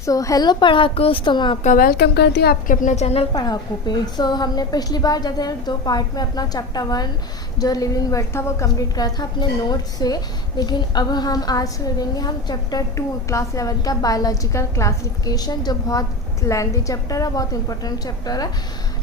Hello पढ़ाकूस, तो मैं आपका वेलकम करती हूँ आपके अपने चैनल पढ़ाकू पे। हमने पिछली बार जैसे 2 पार्ट में अपना चैप्टर 1 जो लिविंग वर्ड था वो कंप्लीट करा था अपने नोट्स से। लेकिन अब हम आज करेंगे हम चैप्टर 2 क्लास 11 का बायोलॉजिकल क्लासिफिकेशन, जो बहुत लेंथी चैप्टर है, बहुत इंपॉर्टेंट चैप्टर है।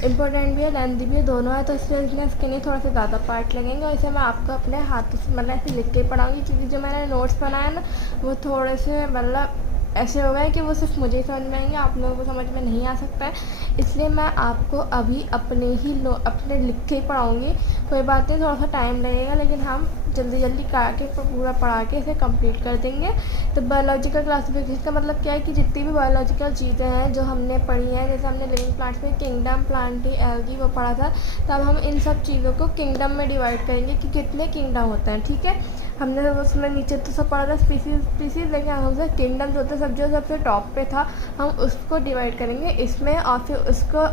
इंपॉर्टेंट भी है, लेंथी भी है, दोनों है। तो इसलिए इसके लिए थोड़ा सा ज़्यादा पार्ट लगेंगे और इसे मैं आपको अपने हाथों से मतलब ऐसे लिख के पढ़ाऊँगी, क्योंकि जो मैंने नोट्स बनाए ना वो थोड़े से मतलब ऐसे हो गए कि वो सिर्फ मुझे ही समझ में आएंगे, आप लोगों को समझ में नहीं आ सकता है। इसलिए मैं आपको अभी अपने लिख के ही पढ़ाऊँगी। कोई बात नहीं, थोड़ा सा टाइम लगेगा, लेकिन हम जल्दी जल्दी के पूरा पढ़ा के इसे कंप्लीट कर देंगे। तो बायोलॉजिकल क्लासिफिकेशन का मतलब क्या है कि जितनी भी बायोलॉजिकल चीज़ें हैं जो हमने पढ़ी हैं, जैसे हमने लिविंग प्लांट्स में किंगडम, प्लांटी, एल्गी वो पढ़ा था, तब हम इन सब चीज़ों को किंगडम में डिवाइड करेंगे कि कितने किंगडम होते हैं। ठीक है, हमने उसमें नीचे तो सब पढ़ा था स्पीसीज, लेकिन हमसे किंगडम जो होते जो सबसे टॉप पे था हम उसको डिवाइड करेंगे इसमें, और फिर उसको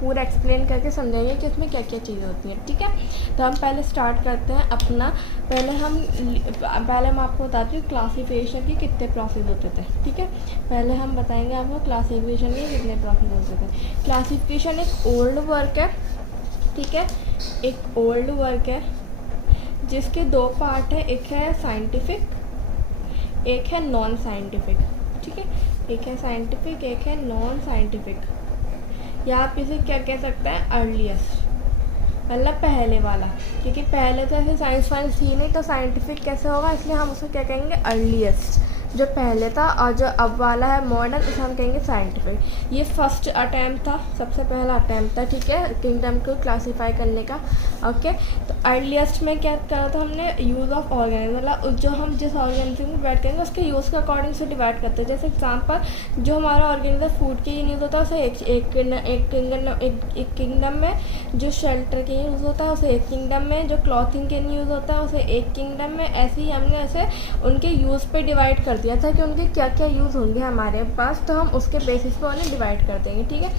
पूरा एक्सप्लेन करके समझाएंगे कि इसमें क्या क्या चीज़ें होती हैं। ठीक है, तो हम पहले स्टार्ट करते हैं अपना। पहले मैं आपको बताती हूँ क्लासिफिकेशन के कितने प्रोसेस होते थे। ठीक है, पहले हम बताएंगे आपको क्लासिफिकेशन के कितने प्रोसेस होते थे। क्लासिफिकेशन एक ओल्ड वर्क है। ठीक है, एक ओल्ड वर्क है जिसके 2 पार्ट है, एक है साइंटिफिक, एक है नॉन साइंटिफिक। ठीक है, एक है साइंटिफिक, एक है नॉन साइंटिफिक। या आप इसे क्या कह सकते हैं, अर्लीस्ट, मतलब पहले वाला, क्योंकि पहले तो ऐसे साइंस वाइंस थी नहीं, तो साइंटिफिक कैसे होगा, इसलिए हम उसको क्या कहेंगे, अर्लीस्ट, जो पहले था। और जो अब वाला है मॉडर्न, उसे हम कहेंगे साइंटिफिक। ये फर्स्ट अटैम्प्ट था, सबसे पहला अटैम्प्ट था। ठीक है, किंगडम को क्लासीफाई करने का। ओके, तो अर्लीस्ट में क्या करा था हमने, यूज़ ऑफ ऑर्गेनिज्म, मतलब जो हम जिस ऑर्गेनिज्म को डिवाइड करेंगे उसके यूज़ के अकॉर्डिंग से डिवाइड करते हैं। जैसे एग्जाम्पल, जो हमारा ऑर्गेनिज्म फूड के लिए यूज़ होता है उसे एक किंगडम में, जो शेल्टर के लिए यूज़ होता है उसे एक किंगडम में, जो क्लॉथिंग के लिए यूज़ होता है उसे एक किंगडम में। ऐसे ही हमने ऐसे उनके यूज़ पे डिवाइड कर दिया था कि उनके क्या क्या यूज़ होंगे हमारे पास, तो हम उसके बेसिस पे उन्हें डिवाइड कर देंगे। ठीक है,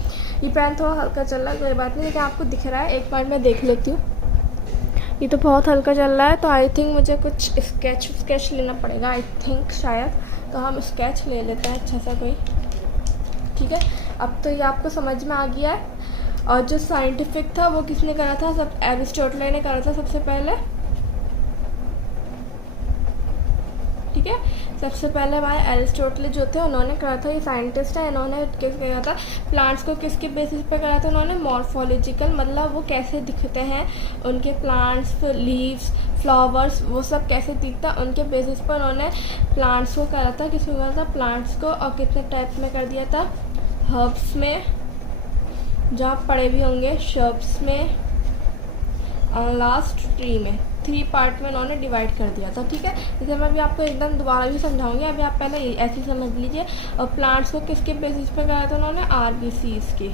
ये पेन थोड़ा हल्का चल रहा है, कोई बात नहीं, लेकिन आपको दिख रहा है। एक बार मैं देख लेती हूँ, ये तो बहुत हल्का चल रहा है, तो आई थिंक मुझे कुछ स्केच लेना पड़ेगा, आई थिंक शायद। तो हम स्केच ले लेते हैं अच्छा सा कोई। ठीक है, अब तो ये आपको समझ में आ गया है। और जो साइंटिफिक था वो किसने करा था, सब एरिस्टोटल ने करा था सबसे पहले। ठीक है, सबसे पहले हमारे एरिस्टोटल जो थे उन्होंने करा था, ये साइंटिस्ट है, इन्होंने किस करा था, प्लांट्स को किसके बेसिस पे करा था उन्होंने, मॉर्फोलॉजिकल, मतलब वो कैसे दिखते हैं, उनके प्लांट्स, लीव्स, फ्लावर्स, वो सब कैसे दिखता है, उनके बेसिस पर उन्होंने प्लांट्स को करा था। किसमें करा था, प्लांट्स को। और कितने टाइप में कर दिया था, हर्ब्स में, जहाँ पड़े भी होंगे, शर्ब्स में, और लास्ट ट्री में। 3 पार्ट में उन्होंने डिवाइड कर दिया था। ठीक है, जैसे मैं अभी आपको एकदम दोबारा भी समझाऊंगी, अभी आप पहले ऐसे ही समझ लीजिए। और प्लांट्स को किसके बेसिस पे कराया था उन्होंने, आरबीसीज के।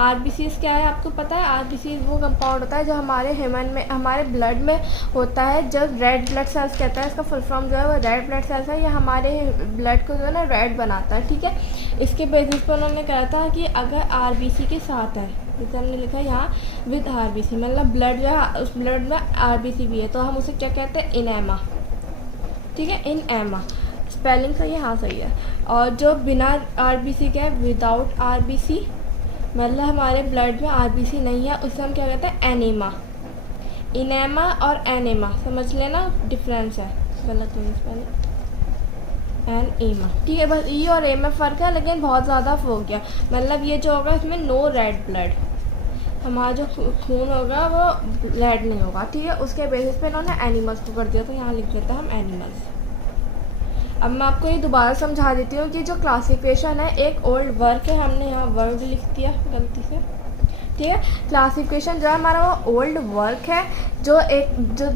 आरबीसीज क्या है आपको पता है, आरबीसीज वो कंपाउंड होता है जो हमारे ह्यूमन में, हमारे ब्लड में होता है, जब रेड ब्लड सेल्स कहता है, इसका फुल फॉर्म जो है वो रेड ब्लड सेल्स है। ये हमारे ब्लड को जो है ना रेड बनाता है। ठीक है, इसके बेसिस पर उन्होंने कहा था कि अगर आरबीसी के साथ है, जैसे हमने लिखा है यहाँ विद आरबीसी, मतलब ब्लड जो है उस ब्लड में आरबीसी भी है, तो हम उसे क्या कहते हैं, इनेमा। ठीक है, इनेमा, स्पेलिंग सही है, हाँ सही है। और जो बिना आरबीसी के है, विदाउट आरबीसी, मतलब हमारे ब्लड में आरबीसी नहीं है, उसे हम क्या कहते हैं, एनीमा। इनेमा और एनेमा समझ लेना, डिफरेंस है, गलत हुई स्पेलिंग, एमा। ठीक है, बस ई और ए में फ़र्क है, लेकिन बहुत ज़्यादा हो गया, मतलब ये जो होगा इसमें नो रेड ब्लड, हमारा जो खून होगा वो रेड नहीं होगा। ठीक है, उसके बेसिस पे इन्होंने एनिमल्स को कर दिया, तो यहाँ लिख देते हैं हम एनिमल्स। अब मैं आपको ये दोबारा समझा देती हूँ कि जो क्लासिफिकेशन है एक ओल्ड वर्क है, हमने यहाँ वर्ड लिख दिया गलती से। ठीक है, क्लासिफिकेशन जो है हमारा वो ओल्ड वर्क है, जो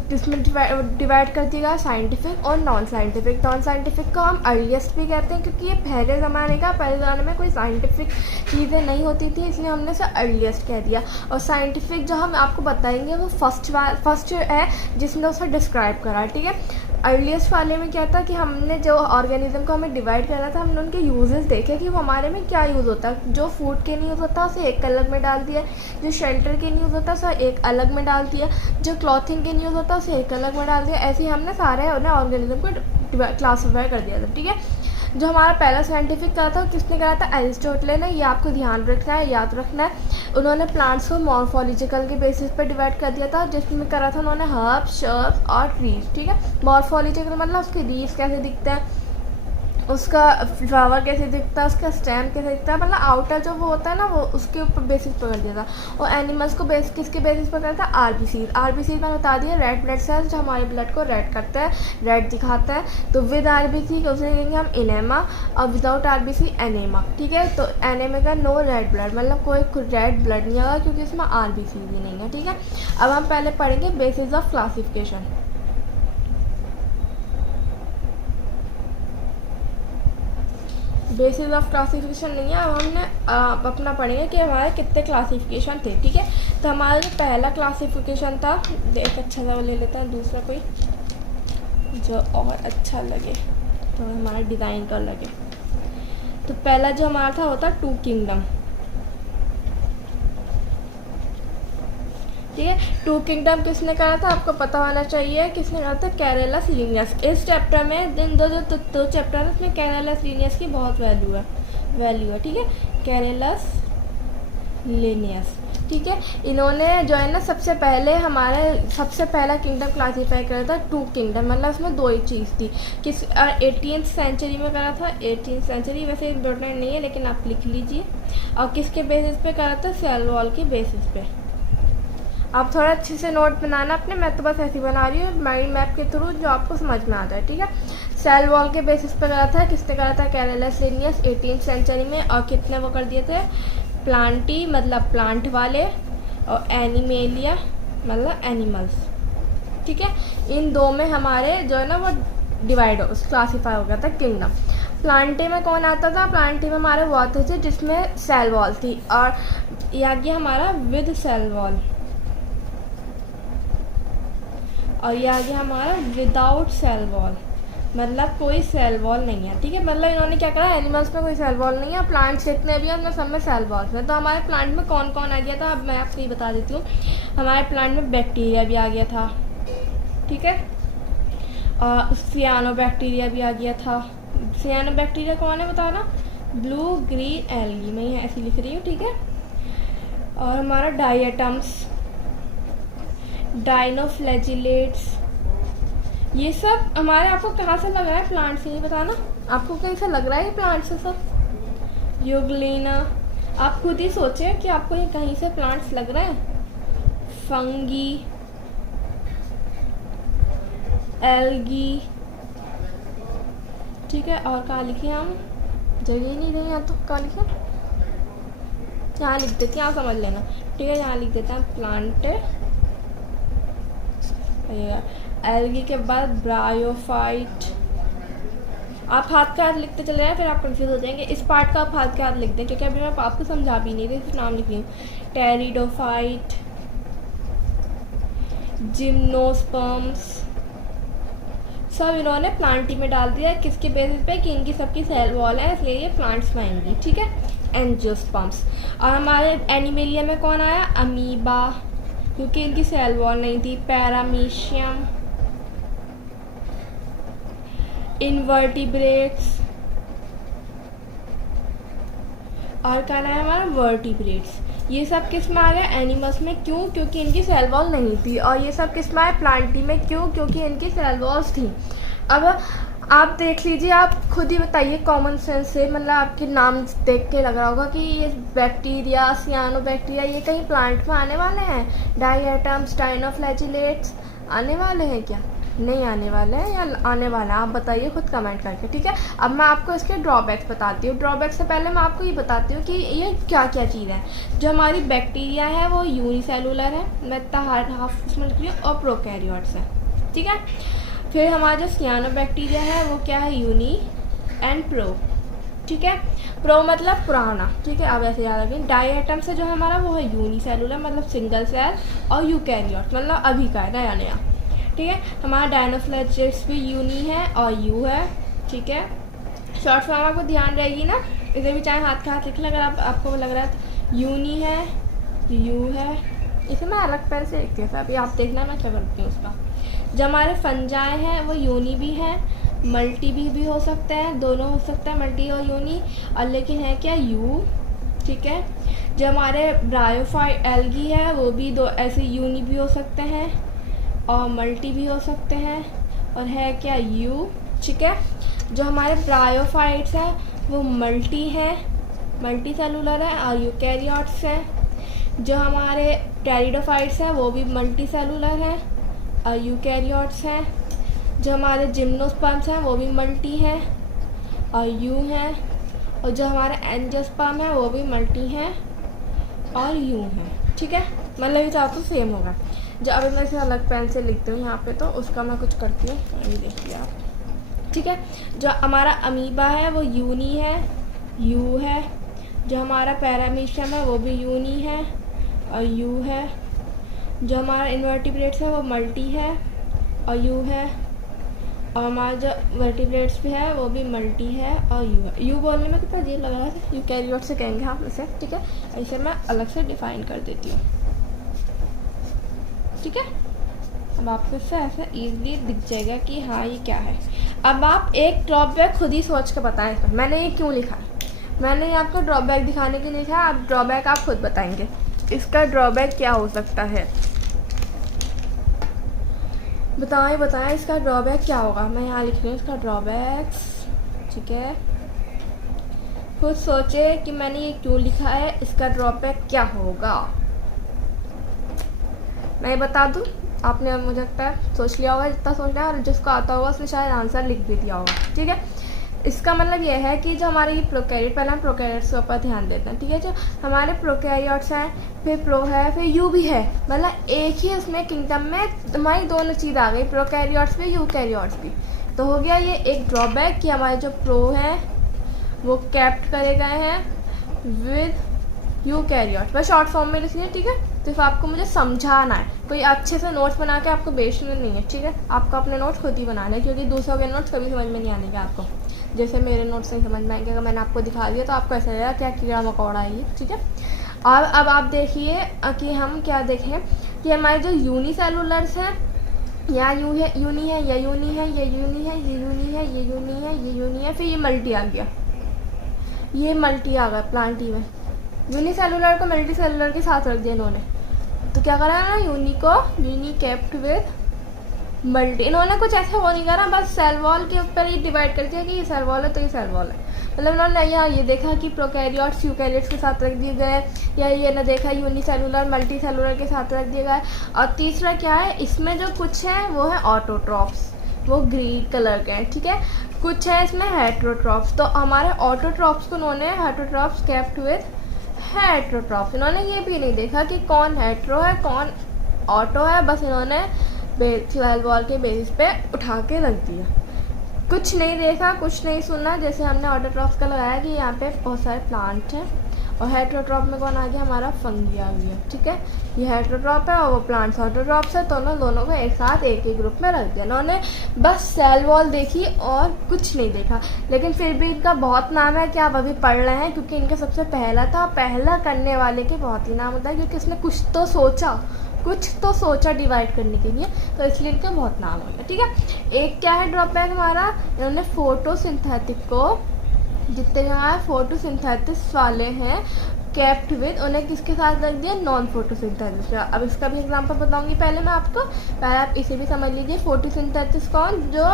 जिसमें डिवाइड कर दिया गया साइंटिफिक और नॉन साइंटिफिक। नॉन साइंटिफिक को हम अर्लीस्ट भी कहते हैं, क्योंकि ये पहले ज़माने में कोई साइंटिफिक चीज़ें नहीं होती थी, इसलिए हमने इसे अर्लीस्ट कह दिया। और साइंटिफिक जो हम आपको बताएंगे वो फर्स्ट है जिसने उसे डिस्क्राइब करा। ठीक है, अर्लीस्ट वाले में क्या था कि हमने जो ऑर्गेनिज्म को हमें डिवाइड करना था, हमने उनके यूजेस देखे कि वो हमारे में क्या यूज़ होता है। जो फूड के लिए यूज़ होता है उसे एक अलग में डाल दिया, जो शेल्टर के लिए यूज़ होता है उसे एक अलग में डाल दिया, जो क्लॉथिंग के लिए यूज़ होता है उसे एक अलग में डाल दिया। ऐसे ही हमने सारे ऑर्गेनिज्म को क्लासीफाई कर दिया था। ठीक है, जो हमारा पहला साइंटिफिक करा था किसने करा था, एरिस्टोटल ने। ये आपको ध्यान रखना है, याद रखना है। उन्होंने प्लांट्स को मॉर्फोलॉजिकल के बेसिस पर डिवाइड कर दिया था, जिसमें करा था उन्होंने हर्ब्स, शर्ब्स और ट्रीज। ठीक है, मॉर्फोलॉजिकल मतलब उसके लीव्स कैसे दिखते हैं, उसका फ्लावर कैसे दिखता है, उसका स्टेम कैसे दिखता है, मतलब आउटर जो वो होता है ना, वो उसके ऊपर बेसिस पर कर दिया था। और एनिमल्स को किसके बेसिस पर करता है, आरबीसी। आरबीसी मैंने बता दिया, रेड ब्लड सेल्स, जो हमारे ब्लड को रेड करता है, रेड दिखाता है। तो विद आरबीसी उसे लेंगे हम इनेमा, और विदाउट आरबीसी एनेमा। ठीक है, तो एनेमा का नो रेड ब्लड, मतलब कोई रेड ब्लड नहीं होगा, क्योंकि इसमें आरबीसी भी नहीं है। ठीक है, अब हम पहले पढ़ेंगे basis of classification. Basis of classification नहीं है, अब हमने अपना पढ़ेंगे कि हमारे कितने क्लासिफिकेशन थे। ठीक है, तो हमारा जो पहला क्लासिफिकेशन था, एक अच्छा सा ले लेता हूँ, दूसरा कोई जो और अच्छा लगे, तो हमारा डिज़ाइन का लगे। तो पहला जो हमारा था होता टू किंगडम। ठीक है, टू किंगडम किसने करा था, आपको पता होना चाहिए किसने करा था, कैरेलस लिनियस। इस चैप्टर में दो चैप्टर है, उसमें कैरेलस लिनियस की बहुत वैल्यू है। ठीक है, कैरेलस लिनियस। ठीक है, इन्होंने जो है ना सबसे पहला किंगडम क्लासीफाई करा था टू किंगडम, मतलब उसमें दो ही चीज़ थी। 18th सेंचुरी में करा था, 18th सेंचुरी वैसे इम्पोर्टेंट नहीं है, लेकिन आप लिख लीजिए। और किसके बेसिस पे करा था, सेल वॉल के बेसिस पे। आप थोड़ा अच्छे से नोट बनाना अपने, मैं तो बस ऐसी बना रही हूँ माइंड मैप के थ्रू, जो आपको समझ में आ जाए। ठीक है, सेल वॉल के बेसिस पे करा था, किसने करा था, कैरेलस लिनियस 18th सेंचुरी में। और कितने वो कर दिए थे, प्लांटी मतलब प्लांट वाले, और एनिमेलिया मतलब एनिमल्स। ठीक है, इन दो में हमारे जो है ना वो क्लासीफाई हो गया था किंगडम। प्लांटी में कौन आता था, प्लांटी में हमारे वो आते थे जिसमें सेल वॉल थी, और ये आ गया हमारा विद सेल वॉल, और ये आ गया हमारा विदाउट सेल वॉल, मतलब कोई सेल वॉल नहीं है। ठीक है, मतलब इन्होंने क्या करा, एनिमल्स में कोई सेल वॉल नहीं है, प्लांट्स जितने भी हैं उनमें सब में सेल वॉल्स हैं। तो हमारे प्लांट में कौन कौन आ गया था, अब मैं आपको ये बता देती हूँ। हमारे प्लांट में बैक्टीरिया भी आ गया था। ठीक है, और सियानो बैक्टीरिया भी आ गया था। सियानो बैक्टीरिया कौन है बताना, ब्लू ग्रीन एल्गी, मैं यहाँ ऐसी लिख रही हूँ। ठीक है, और हमारा डायटम्स, डाइनोफ्लैजिलेट्स, ये सब हमारे, आपको कहाँ से लग रहा है, प्लांट से, ये बताना आपको कहीं से लग रहा है ये प्लांट से सब। यूग्लिना, आप खुद ही सोचें कि आपको ये कहीं से प्लांट्स लग रहे हैं। Fungi, algae. ठीक है, और कहाँ लिखे हम, जगह ही नहीं रही यहाँ, तो कहाँ लिखे, यहाँ लिख देते हैं, यहाँ समझ लेना। ठीक है, यहाँ लिख देते हैं प्लांट, एल्गी के बाद ब्रायोफाइट। आप हाथ का हाथ लिखते चले जाए, फिर आप कंफ्यूज हो जाएंगे। इस पार्ट का आप हाथ का हाथ लिख दें, क्योंकि अभी मैं आपको समझा भी नहीं रही, सिर्फ नाम लिख रही हूँ। टेरिडोफाइट, जिम्नोस्पर्म्स, सब इन्होंने प्लांटी में डाल दिया है, किसके बेसिस पे, कि इनकी सबकी सेल वॉल है, इसलिए ये प्लांट्स में आएंगी। ठीक है, एंजियोस्पर्म्स। और हमारे एनिमेलिया में कौन आया, अमीबा, क्योंकि इनकी सेल वॉल नहीं थी। पैरामीशियम, इनवर्टिब्रेट्स, और क्या नाम है हमारा, वर्टिब्रेट्स। ये सब किस में आ गया, एनिमल्स में। क्यों, क्योंकि इनकी सेल वॉल नहीं थी। और ये सब किस में आए, प्लांटी में। क्यों, क्योंकि इनकी सेल वॉल्स थी। अब आप देख लीजिए, आप खुद ही बताइए कॉमन सेंस से, मतलब आपके नाम देख के लग रहा होगा कि ये बैक्टीरिया, सियानो बैक्टीरिया, ये कहीं प्लांट में आने वाले हैं। डायटम्स, डाइनोफ्लैजिलेट्स आने वाले हैं क्या, नहीं आने वाले हैं, या आने वाला है, आप बताइए खुद कमेंट करके। ठीक है, अब मैं आपको इसके ड्रॉबैक्स बताती हूँ। ड्रॉबैक्स से पहले मैं आपको ये बताती हूँ कि ये क्या क्या चीज़ है। जो हमारी बैक्टीरिया है वो यूनिसेलुलर है, मैं इतना हाफ उसमें लिख रही हूँ, और प्रोकैरियोट्स है। ठीक है, फिर हमारा जो सियानो बैक्टीरिया है वो क्या है, यूनी एंड प्रो। ठीक है, प्रो मतलब पुराना। ठीक है, अब ऐसे याद रखें। डायटम से जो हमारा वो है यूनिसेलुलर, मतलब सिंगल सेल, और यूकैरियोट मतलब अभी का है, नया नया। ठीक है, हमारा डायनोफ्लैजिलेट्स भी यूनी है और यू है। ठीक है, शॉर्ट फॉर्म आपको ध्यान रहेगी ना, इसे भी चाहे हाथ का हाथ लिख लें अगर आपको लग रहा है तो। यूनी है, यू है, इसे मैं अलग पेन से लिखती हूँ, अभी आप देखना मैं क्या करती हूँ उसका। जो हमारे फंजाई हैं वो यूनी भी हैं मल्टी भी हो सकता है, दोनों हो सकता है मल्टी और यूनी, और लेकिन है क्या यू, ठीक है। जो हमारे ब्रायोफाइट एल्गी है वो भी दो ऐसे यूनी भी हो सकते हैं और मल्टी भी हो सकते हैं, और है क्या यू, ठीक है। जो हमारे ब्रायोफाइट्स हैं वो मल्टी हैं, मल्टी सेलुलर है और यूकैरियोट्स हैं। जो हमारे टेरिडोफाइट्स हैं वो भी मल्टी सेलुलर हैं और यूकैरियोट्स हैं। जो हमारे जिम्नोस्पर्म्स हैं वो भी मल्टी हैं और यू हैं, और जो हमारे एंजियोस्पर्म है वो भी मल्टी हैं और यू हैं, ठीक है। मतलब ये चाहो तो सेम होगा। जो अभी मैं इसे अलग पेन से लिखती हूँ यहाँ पे, तो उसका मैं कुछ करती हूँ, ये देखिए आप, ठीक है। जो हमारा अमीबा है वो यूनी है, यू है। जो हमारा पैरामीशियम है वो भी यूनी है और यू है। जो हमारा इन्वर्टिब्रेट्स है वो मल्टी है और यू है, और हमारा जो वर्टिब्रेट्स भी है वो भी मल्टी है और यू है। यू बोलने में कितना अजीब लग रहा है, यूकैरियोट से कहेंगे हम इसे, ठीक है। इसे मैं अलग से डिफाइन कर देती हूँ, ठीक है। अब आपको इससे ऐसे इजीली दिख जाएगा कि हाँ ये क्या है। अब आप एक ड्रॉबैक खुद ही सोच के बताएं, तो मैंने ये क्यों लिखा है। मैंने आपको ड्रॉबैक दिखाने के लिए लिखा है, अब ड्रॉबैक आप खुद बताएंगे इसका ड्रॉबैक क्या हो सकता है। बताएं इसका ड्रॉबैक क्या होगा। मैं यहाँ लिख रही हूँ इसका ड्रॉबैक्स, ठीक है। खुद सोचे कि मैंने ये क्यों लिखा है, इसका ड्रॉबैक क्या होगा। मैं बता दूँ, आपने मुझे लगता है सोच लिया होगा जितना सोचना है, और जिसको आता होगा उसने शायद आंसर लिख भी दिया होगा, ठीक है। इसका मतलब यह है कि जो हमारे ये प्रोकैरियोट, पहले हम प्रोकैरियोट्स के ऊपर ध्यान देते हैं, ठीक है। जो हमारे प्रोकैरियोट्स हैं, फिर प्रो है, फिर यू भी है, मतलब एक ही उसमें किंगडम में हमारी दोनों चीज़ आ गई, प्रोकैरियोट्स भी यूकैरियोट्स भी। तो हो गया ये एक ड्रॉबैक कि हमारे जो प्रो हैं वो कैप्ट करे गए हैं विद यूकैरियोट। बस शॉर्ट फॉर्म में लिखिए, ठीक है। सिर्फ आपको मुझे समझाना है, कोई अच्छे से नोट्स बना के आपको बेचने नहीं है, ठीक है। आपको अपने नोट्स खुद ही बनाना है, क्योंकि दूसरों के नोट्स कभी समझ में नहीं आने का आपको। जैसे मेरे नोट्स नहीं समझ में आएंगे, अगर मैंने आपको दिखा दिया तो आपको ऐसा लगेगा क्या कीड़ा मकोड़ा है ये, ठीक है। और अब आप देखिए कि हम क्या देखें कि हमारे जो यूनिसेलुलर्स हैं, या यूनी है, या यूनी है, ये यूनी है, ये यूनी है, ये यूनी है, ये यूनी है, फिर ये मल्टी आ गया, ये मल्टी आ गया प्लांटी में। यूनिसेलुलर को मल्टी सेलुलर के साथ रख दिया इन्होंने, तो क्या करा ना, यूनी को यूनी केप्ट विद मल्टी। इन्होंने कुछ ऐसा वो नहीं करा, बस सेल वॉल के ऊपर ही डिवाइड कर दिया कि ये सेल वॉल है तो ये सेल वॉल है। मतलब इन्होंने यहाँ ये देखा कि प्रोकैरियोट्स यूकैरियोट्स के साथ रख दिए गए, या ये ना देखा यूनिसेलुलर मल्टी सेलुलर के साथ रख दिया गया। और तीसरा क्या है, इसमें जो कुछ है वो है ऑटोट्रॉप्स, वो ग्रीन कलर के हैं, ठीक है। कुछ है इसमें हेट्रोट्रॉप्स, तो हमारे ऑटोट्रॉप्स को उन्होंने हेट्रोट्रॉप्स केप्ट विद हेट्रोट्रॉप्स। इन्होंने ये भी नहीं देखा कि कौन हेट्रो है कौन ऑटो है, बस इन्होंने सेल वॉल के बेसिस पे उठा के रख दिया। कुछ नहीं देखा, कुछ नहीं सुना। जैसे हमने ऑटोट्रॉप्स का लगाया कि यहाँ पे बहुत सारे प्लांट हैं, और हेट्रोट्रॉप में कौन आ गया, हमारा फंगी आ गया, ठीक है। ये हेट्रोट्रॉप है और वो प्लांट्स ऑटोट्रॉप्स है, तो दोनों को एक साथ एक ही ग्रुप में रख दिया। उन्होंने बस सेल वॉल देखी और कुछ नहीं देखा, लेकिन फिर भी इनका बहुत नाम है कि आप अभी पढ़ रहे हैं, क्योंकि इनका सबसे पहला था। पहला करने वाले के बहुत ही नाम होता है, क्योंकि इसने कुछ तो सोचा डिवाइड करने के लिए, तो इसलिए इनका बहुत नाम होगा, ठीक है। एक क्या है ड्रॉबैक हमारा, इन्होंने फोटोसिंथेटिक को, जितने यहाँ फोटोसिंथेसिस वाले हैं कैप्ट विद, उन्हें किसके साथ रख दिया, नॉन फोटोसिंथेसिस। अब इसका भी एग्जांपल बताऊंगी पहले मैं आपको, पहले आप इसे भी समझ लीजिए। फोटोसिंथेसिस कौन, जो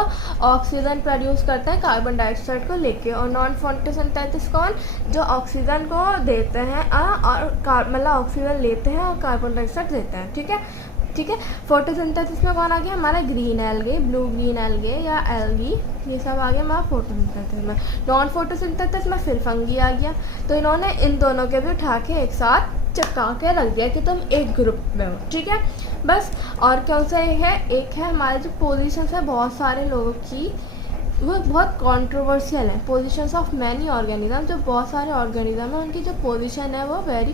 ऑक्सीजन प्रोड्यूस करता है कार्बन डाइऑक्साइड को लेके, और नॉन फोटोसिंथेसिस कौन, जो ऑक्सीजन को देते हैं और मतलब ऑक्सीजन लेते हैं और कार्बन डाइऑक्साइड देते हैं, ठीक है। फोटोसिंथेसिस में कौन आ गया, हमारा green algae, blue green algae या एल्गी, ये सब आ गया हमारा फोटोसिंथेसिस में। नॉन फोटोसिंथेसिस में फिर फंगी आ गया। तो इन्होंने इन दोनों के भी उठा के एक साथ चिपका के रख दिया कि तुम एक ग्रुप में हो, ठीक है बस। और कौन सा एक है हमारे जो पोजीशंस है बहुत सारे लोगों की, वो बहुत कंट्रोवर्शियल है। पोजीशंस ऑफ मैनी ऑर्गेनिज्म, जो बहुत सारे ऑर्गेनिज्म है उनकी जो पोजीशन है वो वेरी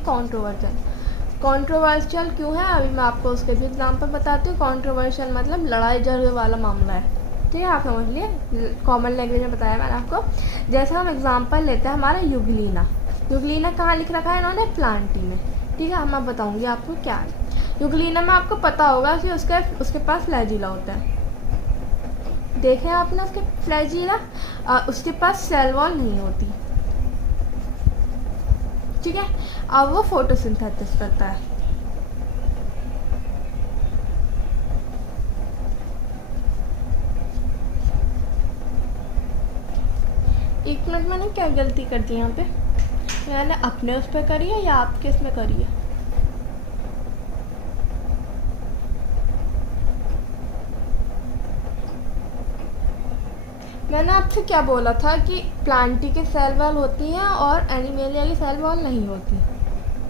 कंट्रोवर्शियल क्यों है, अभी मैं आपको उसके भी एग्जांपल बताती हूँ। कंट्रोवर्शियल मतलब लड़ाई झगड़े वाला मामला है, ठीक है, आप समझ लिए, कॉमन लैंग्वेज में बताया मैंने आपको। जैसे हम एग्जांपल लेते हैं हमारा यूग्लिना कहाँ लिख रखा है इन्होंने, प्लांटी में, ठीक है। मैं बताऊँगी आपको क्या है यूग्लिना में। आपको पता होगा कि उसके पास फ्लैजिला होता है, देखे आपने उसके फ्लैजिला, उसके पास सेल वॉल नहीं होती, ठीक है। अब वो फोटोसिंथेसिस करता है। एक मिनट, मैंने क्या गलती कर दी यहाँ पे? मैंने अपने उस पर करी है या आपके इसमें करी है? मैंने आपसे क्या बोला था कि प्लांटी की सेल वॉल होती हैं और एनिमेलिया की सेल वॉल नहीं होती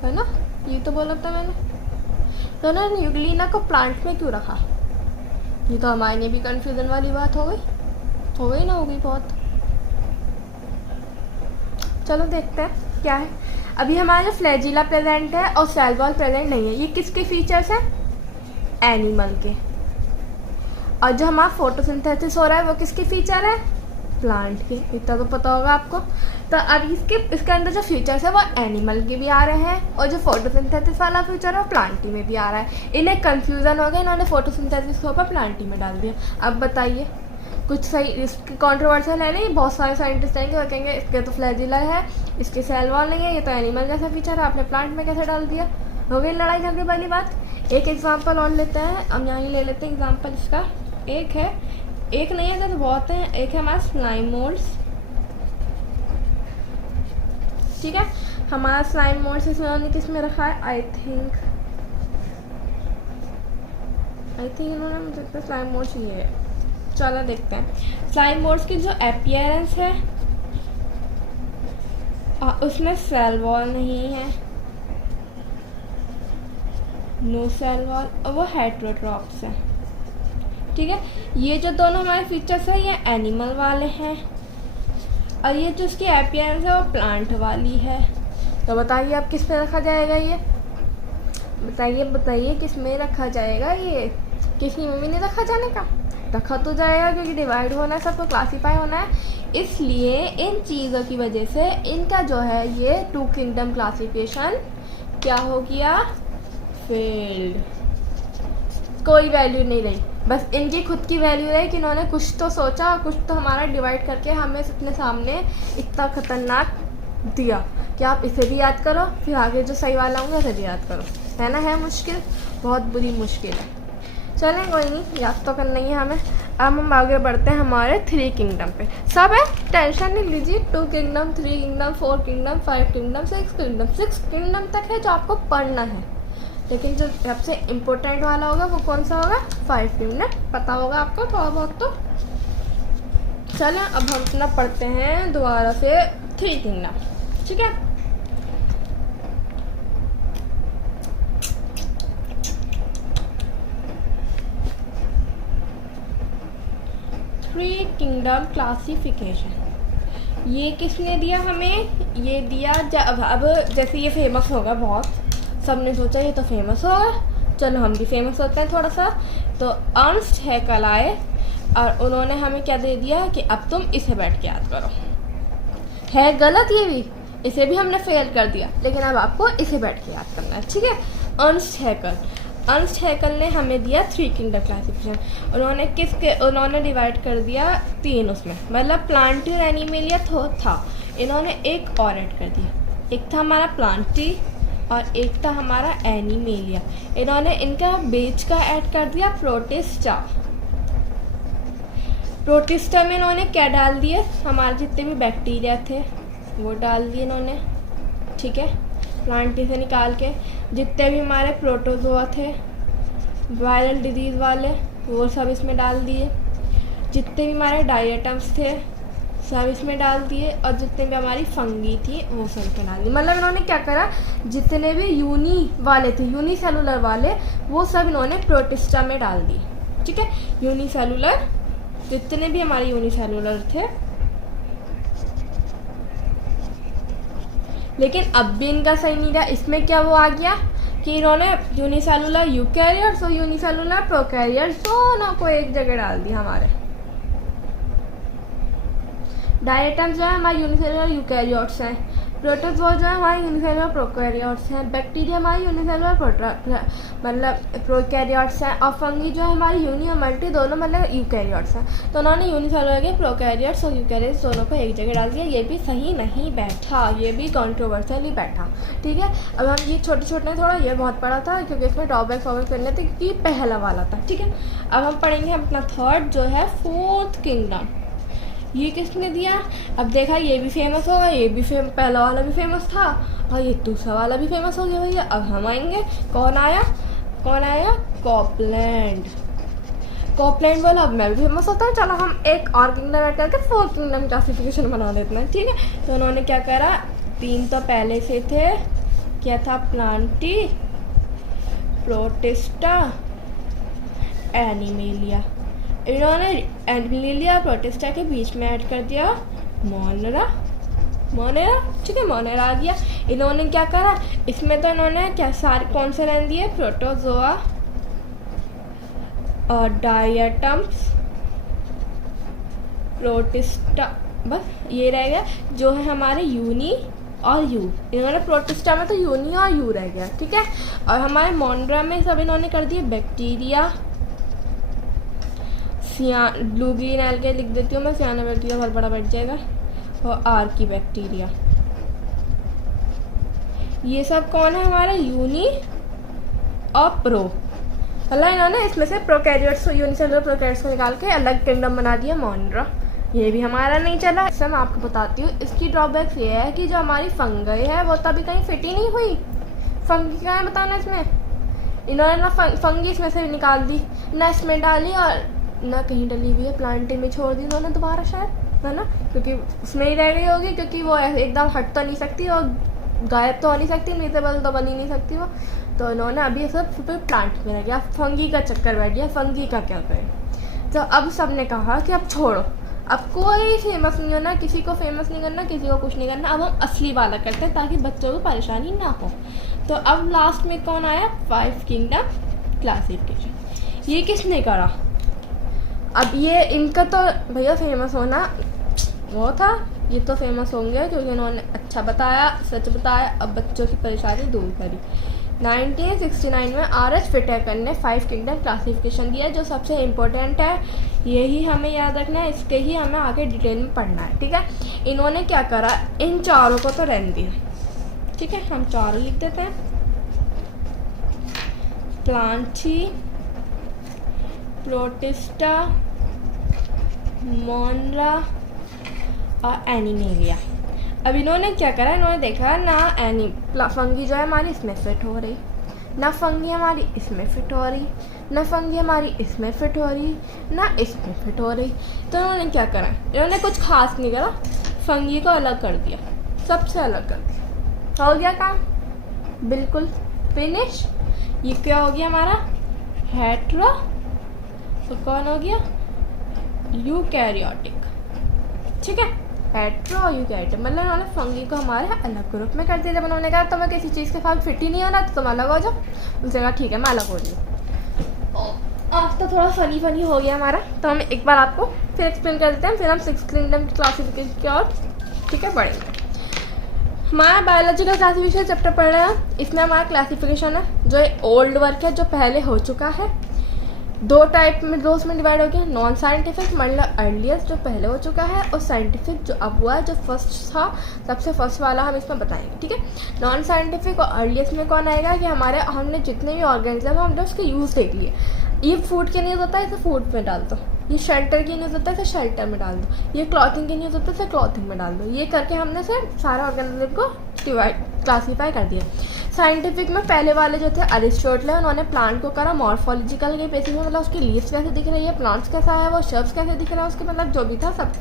है ना, ये तो बोला था मैंने। तो ना न्यूक्लिना को प्लांट में क्यों रखा? ये तो हमारे लिए भी कंफ्यूजन वाली बात हो गई ना, हो गई बहुत। चलो देखते हैं क्या है। अभी हमारे फ्लैजिला प्रेजेंट है और सेल वॉल प्रेजेंट नहीं है। ये किसके फीचर्स हैं? एनिमल के। और जो हमारा फोटोसिंथेसिस हो रहा है वो किसके फीचर है? प्लांट के। इतना तो पता होगा आपको। तो अब इसके अंदर जो फीचर्स है वो एनिमल के भी आ रहे हैं और जो फोटोसिंथेसिस वाला फीचर है वो प्लांटी में भी आ रहा है। इन्हें कंफ्यूजन हो गया, इन्होंने फोटोसिंथेसिस को ऊपर प्लांटी में डाल दिया। अब बताइए, कुछ सही इसकी कॉन्ट्रोवर्शियल है नहीं? बहुत सारे साइंटिस्ट आएंगे और कहेंगे इसके तो फ्लैजिला है, इसके सेल वॉल नहीं है, ये तो एनिमल जैसा फीचर है, आपने प्लांट में कैसे डाल दिया? हो गई लड़ाई झगड़े वाली बात। एक एग्जाम्पल और लेते हैं, हम यहाँ ही ले लेते हैं एग्जाम्पल इसका। एक है, एक नहीं है तो बहुत है। एक है हमारा स्लाइम मोल्ड्स, ठीक है। हमारा स्लाइम मोल्ड्स इसमें उन्होंने किसमें रखा है? आई थिंक इन्होंने मुझे तो स्लाइम मोल्ड्स ये है। चलो देखते हैं स्लाइम मोल्ड्स की जो अपीयरेंस है, उसमें सेल वॉल नहीं है, नो सेल वॉल, और वो हेटेरोट्रॉप्स है, ठीक है। ये जो दोनों हमारे फीचर्स हैं ये एनिमल वाले हैं और ये जो उसकी अपीयरेंस है वो प्लांट वाली है। तो बताइए अब किस में रखा जाएगा? ये बताइए किस में रखा जाएगा? ये किसी में भी नहीं रखा जाने का, रखा तो जाएगा क्योंकि डिवाइड होना है, सबको क्लासीफाई होना है। इसलिए इन चीज़ों की वजह से इनका जो है ये 2 किंगडम क्लासिफिकेशन क्या हो गया? फेल्ड। कोई वैल्यू नहीं रही, बस इनकी खुद की वैल्यू है कि इन्होंने कुछ तो सोचा और कुछ तो हमारा डिवाइड करके हमें अपने सामने इतना खतरनाक दिया कि आप इसे भी याद करो, फिर आगे जो सही वाला होंगे उसे भी याद करो, है ना। है मुश्किल, बहुत बुरी मुश्किल है। चलें कोई नहीं, याद तो करना ही है हमें। अब हम आगे बढ़ते हैं हमारे 3 किंगडम पे। सब है, टेंशन नहीं लीजिए। 2 kingdom, 3 kingdom, 4 kingdom, 5 kingdom, 6 kingdom. 6 kingdom तक है जो आपको पढ़ना है, लेकिन जो सबसे इम्पोर्टेंट वाला होगा वो कौन सा होगा? 5 किंगडम। पता होगा आपको थोड़ा बहुत तो। चलें अब हम अपना पढ़ते हैं दोबारा से 3 किंगडम, ठीक है। किंगडम क्लासिफिकेशन ये किसने दिया हमें? ये दिया अब जैसे ये फेमस होगा बहुत, सबने सोचा ये तो फेमस होगा, चलो हम भी फेमस होते हैं थोड़ा सा। तो अर्नस्ट हैकेल आए और उन्होंने हमें क्या दे दिया कि अब तुम इसे बैठ के याद करो। है गलत ये भी, इसे भी हमने फेल कर दिया, लेकिन अब आपको इसे बैठ के याद करना है, ठीक है। अर्नस्ट हैकेल ने हमें दिया 3 किंगडम क्लासिफिकेशन। उन्होंने डिवाइड कर दिया 3 उसमें, मतलब प्लांटी और एनिमेलिया था। इन्होंने एक और ऐड कर दिया, एक था हमारा प्लांटी और एक था हमारा एनिमेलिया। इन्होंने इनका बीच का ऐड कर दिया प्रोटिस्टा। प्रोटिस्टा में इन्होंने क्या डाल दिए? हमारे जितने भी बैक्टीरिया थे वो डाल दिए इन्होंने, ठीक है। प्लांटी से निकाल के जितने भी हमारे प्रोटोजोआ थे वायरल डिजीज़ वाले वो सब इसमें डाल दिए। जितने भी हमारे डायटम्स थे सब इसमें डाल दिए और जितने भी हमारी फंगी थी वो सब इसमें डाल दी। मतलब इन्होंने क्या करा, जितने भी यूनिसेलुलर वाले वो सब इन्होंने प्रोटिस्टा में डाल दिए, ठीक है। यूनिसेलुलर जितने भी हमारे यूनिसेलुलर थे, लेकिन अब भी इनका सही नहीं रहा। इसमें क्या वो आ गया कि इन्होंने यूनिसेलुलर यूकैरियोट्स और यूनिसेलुलर प्रोकैरियोट्स दोनों को एक जगह डाल दिया। हमारे डायटम्स जो है हमारे यूनिसेलुलर यूकैरियोट्स हैं, प्रोटोजोआ जो है हमारे यूनिसेलुलर प्रोकैरियोट्स हैं, बैक्टीरिया हमारे यूनिसेलुलर मतलब प्रोकैरियोट्स हैं, और फंगी जो है हमारी यूनी और मल्टी दोनों मतलब यूकैरियोट्स हैं। तो उन्होंने यूनिसेलुलर के प्रोकैरियोट्स और यूकैरियोट्स दोनों को एक जगह डाल दिया। ये भी सही नहीं बैठा, ये भी कॉन्ट्रोवर्शियली बैठा, ठीक है। अब हम ये छोटे छोटे थोड़ा ये बहुत पढ़ा था क्योंकि इसमें ड्रॉबैक्स वॉबैक्स करने थे क्योंकि पहला वाला था, ठीक है। अब हम पढ़ेंगे अपना थर्ड जो है फोर्थ किंगडम। ये किसने दिया? अब देखा ये भी फेमस होगा, ये भी पहला वाला भी फेमस था और ये दूसरा वाला भी फेमस हो गया भैया। अब हम आएंगे, कौन आया? कॉपलैंड। कॉपलैंड वाला अब मैं भी फेमस होता है। चलो हम एक और किंगडम ऐड करके फोर्थ किंगडम क्लासिफिकेशन बना देते हैं, ठीक है। तो उन्होंने क्या करा, 3 तो पहले से थे, क्या था? Plantae, protista, animalia. इन्होंने एनिमेलिया और प्रोटिस्टा के बीच में ऐड कर दिया मोनेरा, ठीक है, मोनेरा आ गया। इन्होंने क्या करा, इसमें तो इन्होंने क्या सारे कौन से रहने दिए? प्रोटोजोआ और डायटम्स, प्रोटिस्टा, बस ये रह गया जो है हमारे यूनी और यू। इन्होंने प्रोटिस्टा में तो यूनी और यू रह गया, ठीक है। और हमारे मोनेरा में सब इन्होंने कर दिए बैक्टीरिया, ब्लू ग्रीन एल्गे लिख देती हूँ मैं, सियाना बैक्टीरिया बहुत बड़ा बैठ जाएगा, और आर्की बैक्टीरिया। ये सब कौन है? हमारा यूनी और प्रो। मतलब इन्होंने इसमें से प्रोकैरियोट्स यूनिसेलुलर प्रोकैरियोट्स को निकाल के अलग किंगडम बना दिया मोनेरा। ये भी हमारा नहीं चला। इससे मैं आपको बताती हूँ, इसकी ड्रॉबैक्स ये है कि जो हमारी फंगई है वो तभी कहीं फिट ही नहीं हुई। फंगी क्या है बताना इसमें? इन्होंने ना फंगी इसमें से निकाल दी, ना इसमें डाली और ना कहीं डली हुई है, प्लांटी में छोड़ दी उन्होंने दोबारा शायद, है ना, क्योंकि उसमें ही रह गई होगी, क्योंकि वो एकदम हट तो नहीं सकती और गायब तो हो नहीं सकती, म्यूटेबल तो बन ही नहीं सकती वो। तो इन्होंने अभी सब प्लांट में रह गया, फंगी का चक्कर बैठ गया, फंगी का क्या करें। तो अब सब ने कहा कि अब छोड़ो, अब कोई फेमस नहीं होना, किसी को फेमस नहीं करना, किसी को कुछ नहीं करना, अब हम असली वाला करते हैं ताकि बच्चों को परेशानी ना हो। तो अब लास्ट में कौन आया? 5 किंगडम क्लासिफिकेशन। ये किसने करा? अब ये इनका तो भैया फेमस होना वो था, ये तो फेमस होंगे क्योंकि इन्होंने अच्छा बताया, सच बताया, अब बच्चों की परेशानी दूर करी। 1969 में आर.एच. व्हिटेकर ने 5 किंगडम क्लासिफिकेशन दिया, जो सबसे इम्पोर्टेंट है, यही हमें याद रखना है, इसके ही हमें आगे डिटेल में पढ़ना है, ठीक है। इन्होंने क्या करा, इन चारों को तो रहने दिया, ठीक है, हम चारों लिख देते हैं, प्लांटी, प्रोटिस्टा, मोनेरा और एनिमेलिया। अब इन्होंने क्या करा, इन्होंने देखा ना फंगी जो है हमारी इसमें फिट हो रही, ना फंगी हमारी इसमें फिट हो रही, ना फंगी हमारी इसमें फिट हो रही, ना इसमें फिट हो रही। तो इन्होंने क्या करा, इन्होंने कुछ खास नहीं करा, फंगी को अलग कर दिया, सबसे अलग कर दिया, हो गया काम बिल्कुल फिनिश। ये क्या हो गया हमारा? हेटेरो, तो कौन हो गया? यूकैरियोटिक, ठीक है, हेटेरो यूकैरियोटिक। मतलब उन्होंने फंगी को हमारे अलग ग्रुप में कर दिया। जब उन्होंने कहा तुम्हें किसी चीज़ के साथ फिट ही नहीं होना तो तुम अलग हो जाओ, उसने कहा ठीक है मैं अलग हो रही हूँ। आज तो थोड़ा फनी हो गया हमारा, तो हम एक बार आपको फिर एक्सप्लेन कर देते हैं, फिर हम 6 किंगडम क्लासिफिकेशन की और, ठीक है, बढ़ेंगे। हमारा बायोलॉजिकल क्लासिफिकेशन चैप्टर पढ़ रहे हैं, इसमें हमारा क्लासिफिकेशन है जो ओल्ड वर्क है, जो पहले हो चुका है। 2 टाइप में, 2 में डिवाइड हो गया, नॉन साइंटिफिक मतलब अर्लीस्ट जो पहले हो चुका है, और साइंटिफिक जो अब हुआ है, जो फर्स्ट था, सबसे फर्स्ट वाला हम इसमें बताएंगे, ठीक है। नॉन साइंटिफिक और अर्लीस्ट में कौन आएगा कि हमारे हमने जितने भी ऑर्गेनिज्म है हमने उसके यूज़ देख लिए। ये फूड के न्यूज़ होता है, इसे फूड में डाल दो, ये शेल्टर की न्यूज़ होता है, इसे शेल्टर में डाल दो, ये क्लॉथिंग की न्यूज़ होता है, इसे क्लॉथिंग में डाल दो। ये करके हमने से सारे ऑर्गेनिज्म को क्लासीफाई कर दिया। साइंटिफिक में पहले वाले जो थे अरिस्टोटल, उन्होंने प्लांट को करा मॉर्फोलॉजिकल के बेसिस में, मतलब उसकी लीव्स कैसे दिख रही है, प्लांट्स कैसा है, वो शर्ब्स कैसे दिख रहा है उसके, मतलब जो भी था सब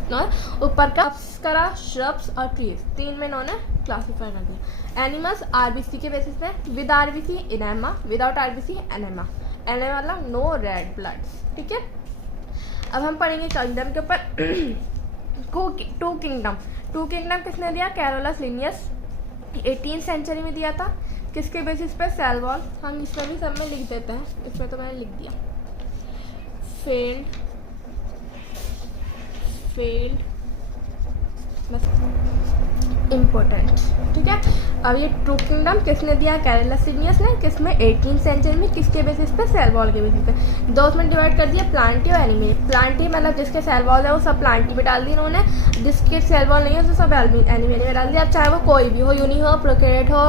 ऊपर का करा, श्रब्स और ट्रीज, 3 में इन्होंने क्लासीफाई कर दिया। एनिमल्स आरबीसी के बेसिस पे, with RBC enema, without RBC enema, enema मतलब नो रेड ब्लड्स, ठीक है। अब हम पढ़ेंगे किंगडम के ऊपर। 2 किंगडम किसने दिया? कैरोलस लिनियस, 18th सेंचुरी में दिया था। किसके बेसिस पे? Cell wall. हम इसमें भी सब में लिख देते हैं, इसमें तो मैंने लिख दिया। फेल्ड इम्पोर्टेंट, ठीक है। अब ये ट्रू किंगडम किसने दिया? कैरोलस ने। किसमें? 18वीं सेंचुरी में। किसके बेसिस पे? सेल वॉल के बेसिस पे। दो उसमें डिवाइड कर दिया, प्लांटी और एनिमल। प्लांटी मतलब जिसके सेल वॉल है वो सब प्लांटी में डाल दी उन्होंने, जिसके सेल वॉल नहीं है उसे सब एनिमल में डाल दिया। चाहे वो कोई भी हो, यूनी हो, प्रोकैरियोट हो,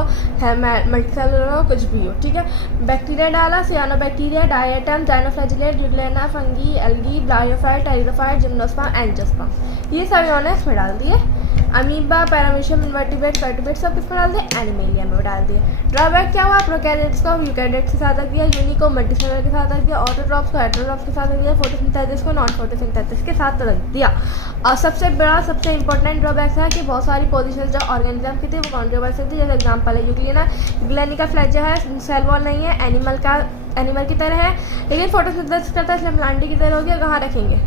मल्टीसेलुलर हो, कुछ भी हो, ठीक है। बैक्टीरिया डाला, cyanobacteria, diatom, dinoflagellate, gibberellin, fungi, algae, bryophyte, pteridophyte, gymnosperm, angiosperm, ये सब इन्होंने इसमें डाल दिए। अमीबा, पैरामीशियम, इन्वर्टिब्रेट, वर्टिब्रेट सब इसमें डाल दिए, एनिमेलिया में डाल दिए। ड्रॉबैक क्या हुआ? प्रोकैरियोट्स को यूकैरियोट्स के साथ रख दिया, यूनी को मल्टीसेलुलर के साथ रख दिया, ऑटोट्रॉप्स को हेटेरोट्रॉप्स के साथ रख दिया, फोटोसिंथेसिस को नॉन फोटोसिंथेसिस के साथ रख दिया। और सबसे बड़ा सबसे इंपॉर्टेंट ड्रॉबैक है कि बहुत सारी पोजीशन जो ऑर्गेनिज्म की थी वो कॉन्ट्रोवर्शियल थी। जैसे एग्जाम्पल है यूग्लिना, यूग्लिना फ्लैजा है, सेल वॉल नहीं है, एनिमल की तरह है, लेकिन फोटोसिंथेसिस करता है इसलिए प्लांट की तरह होगी। कहाँ रखेंगे?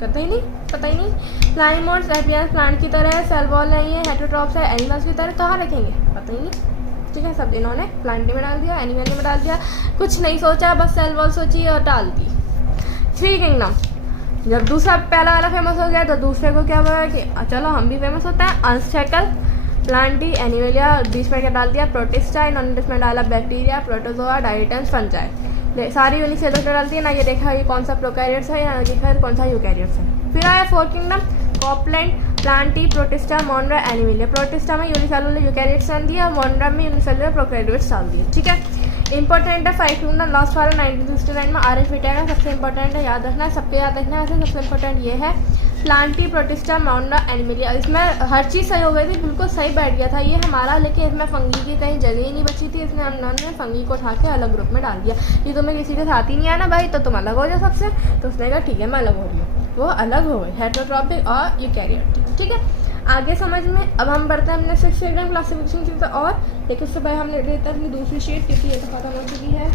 करते ही नहीं, पता ही नहीं। प्लानिमोड्स एपियस प्लांट की तरह है, सेल वॉल नहीं है, हेटेरोट्रॉप्स है, एनिमल्स की तरह, कहाँ रखेंगे? पता ही नहीं, ठीक है। सब इन्होंने प्लांट में डाल दिया, एनिमल में डाल दिया, कुछ नहीं सोचा, बस सेल वॉल सोची और डाल दी। थ्री किंगडम, जब दूसरा पहला वाला फेमस हो गया तो दूसरे को क्या हुआ कि चलो हम भी फेमस होता है। अनस्टेकल, प्लांटी, एनिमलिया, बीच में क्या डाल दिया? प्रोटिस्टा, इन्होंने इसमें डाला बैक्टीरिया, प्रोटोजोआ, डायटम्स, फंजाई, सारी यूनिसेलुलर डाल दी ना। ये देखा ये कौन सा प्रोकैरियोट्स है, या देखा कौन सा यूकैरियोट्स है। फिर आया fourth kingdom, Copeland, Plantae, protista, मोनरा, Animalia. Protista में यूनिसेलुलर यूकैरियोट्स डाल दिया, मोनरा में यूनिसेलुलर प्रोकैरियोट्स डाल दिए, ठीक है। इंपॉर्टेंट है फाइव किंगडम, लास्ट वाला 1969 में आर एच विटेगा, सबसे इंपॉर्टेंट है, याद रखना है, सबके याद रखना है। ऐसे सबसे इंपॉर्टेंट ये है प्लांटी, प्रोटिस्टा, मोनरा, एनिमलिया। इसमें हर चीज़ सही हो गई थी, बिल्कुल सही बैठ गया था ये हमारा, लेकिन इसमें फंगी की कहीं जगह ही नहीं बची थी, इसलिए हमने फंगी को उठा के अलग ग्रुप में डाल दिया कि तुम्हें किसी के साथ ही नहीं आना भाई, तो तुम अलग हो जाओ सबसे। तो उसने कहा ठीक है मैं अलग हो रही हूँ, वो अलग हो गए, हेटेरोट्रॉपिक और यूकैरियोटिक, ठीक है। आगे समझ में। अब हम बढ़ते हैं अपने 6 किंगडम क्लासिफिकेशन से, और लेकिन उससे पहले हमने लेते अपनी दूसरी शीट, क्योंकि ये तो खत्म हो चुकी है।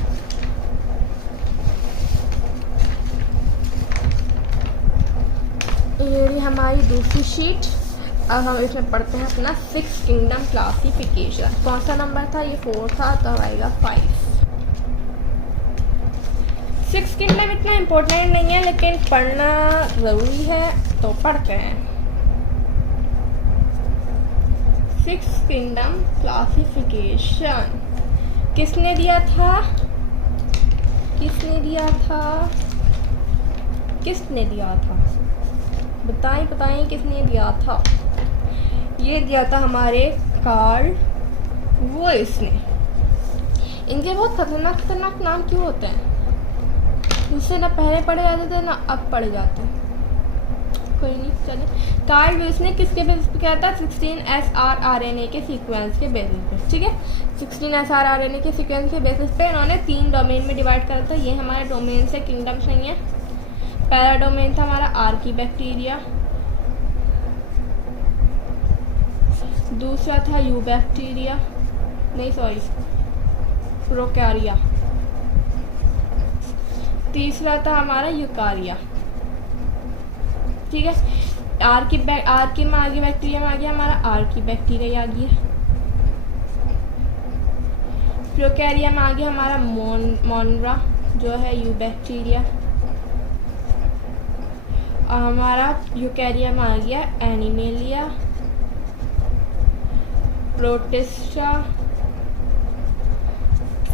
ये रही हमारी दूसरी शीट। अब हम इसमें पढ़ते हैं अपना 6 किंगडम क्लासिफिकेशन। कौन सा नंबर था? ये 4 था, तो आएगा 5। 6 किंगडम इतना इम्पोर्टेंट नहीं है, लेकिन पढ़ना ज़रूरी है, तो पढ़ते हैं। 6 किंगडम क्लासिफिकेशन किसने दिया था? किसने दिया था? किसने दिया था? बताएं किसने दिया था? ये दिया था हमारे कार्ल वुइस ने। इनके बहुत खतरनाक नाम क्यों होते हैं? उससे ना पहले पढ़े जाते थे ना अब पढ़े जाते हैं, कोई नहीं, चलिए। कार्ल वुइस ने किसके बेसिस पे किया था? 16 srRNA के सीक्वेंस के बेसिस पे, ठीक है। 16 srRNA के सीक्वेंस के बेसिस पे इन्होंने 3 डोमेन में डिवाइड करा था। ये हमारे डोमेन से किंगडम्स नहीं है। पहला डोमेन था हमारा आर्कीबैक्टीरिया, दूसरा था यूबैक्टीरिया, नहीं सॉरी प्रोकैरिया, तीसरा था हमारा यूकारिया, ठीक है। आर्की में बैक्टीरिया में आ गया हमारा आर्कीबैक्टीरिया आ गया, प्रोकैरिया में आ गया हमारा मोनरा जो है यूबैक्टीरिया, और हमारा यूकैरिया में आ गया एनिमेलिया, प्रोटिस्टा,